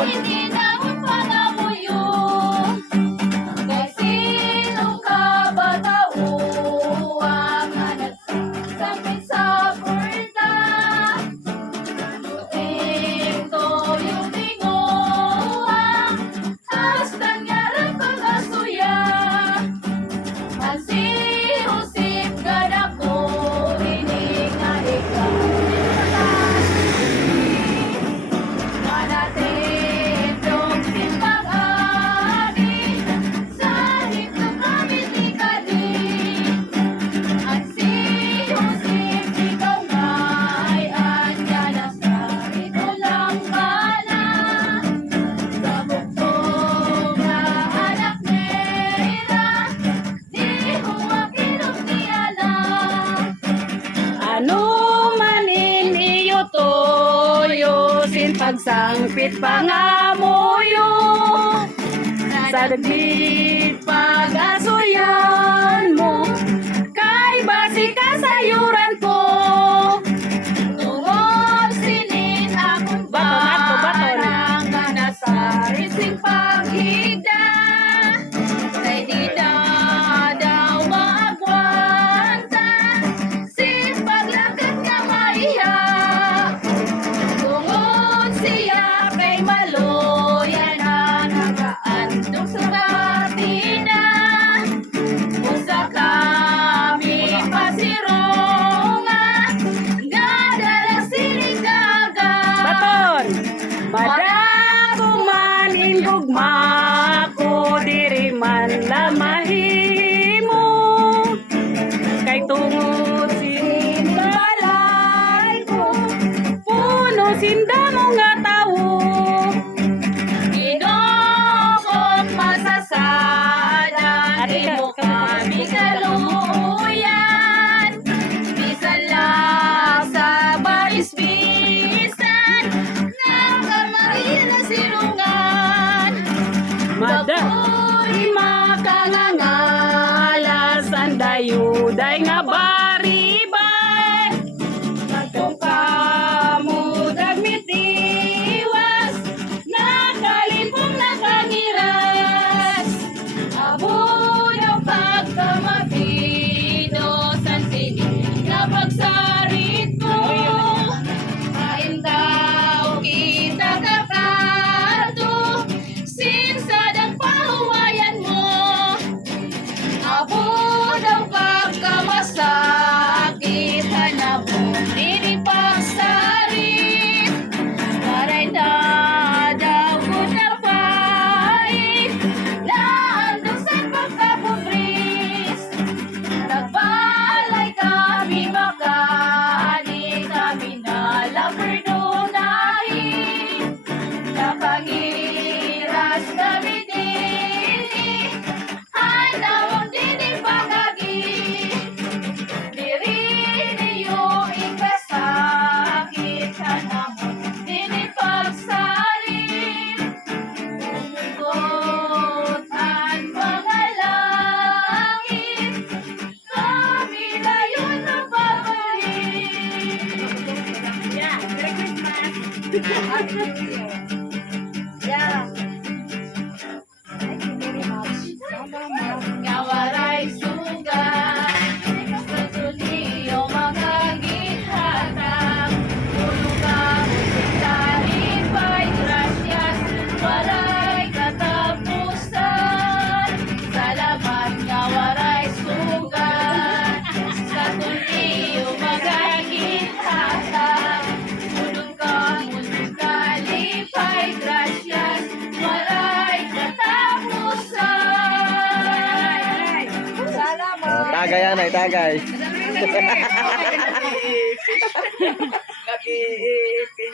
hindi naman panamuyo. Kay sino ka ba tauwa nga nagsakit sa porta? Ito yung tinguha, hasta nga rin pagkasuya. Ang sihusip ka na ko, hindi nga ikaw manatin yung simpag-ani sa hipag namin ni Kadi. Ang sihusip ikaw nga ay andyan na sa ito lang bala. Sa buktong na anak nila, di ko makinugtiala. Ano manin iyo toyo, sin pagsangpit pangamuyo, sa daglit pag-asuyan mo, kay basi kasayuran ko. Tungod sinin akong Baton, barang nga nasa rising paghigda. Kay di na daw maagwanta, sin paglakat nga maiha. Tungod siya kay maloyan na nagaandong sa batina. Usa kami pasironga, gadala siligaga. Baton! Madako man ingugma ko, diri man lamahimo, kay tungod sinbalay ko, puno sindamo nga tawo. Ginokot masasada, di mo kami kaluyan. Bisan lang sa baisbisan, nakamariya na silungan. Maday makangangalas ang dayuday nga bariban, katong kamudag mitiwas, nakalimpong nakangiras. Aboy ang pagkamatido sa sinig na pagsarit ko. Kain daw kita kaprato, sinsadang pahuwayan mo. Aboy ang pagkamasakit, hanapon diri pagsarit. Maray na daw ko na pait, naandong sa pagkapubris. Nagbalay kami makani, kami na laperdonahin. Napangiras kami din, hanawang din pagagi. Diri niyo ikasakit, hanawang din pagsalit. Umugot ang mga langit, kami layon na babalik. Yeah, Merry Christmas! Happy New Year. Yeah. Thank you very much. Nga walay sugat, sa tuliyo magagihatag. Tulong ka mo sa talipay, gracias, walay katapusan. Salamat nga walay sugat, sa tuliyo magagihatag. Tulong ka mo sa talipay, gracias, walay katapusan. Salamat. Tagay yan ay tagay. Lagi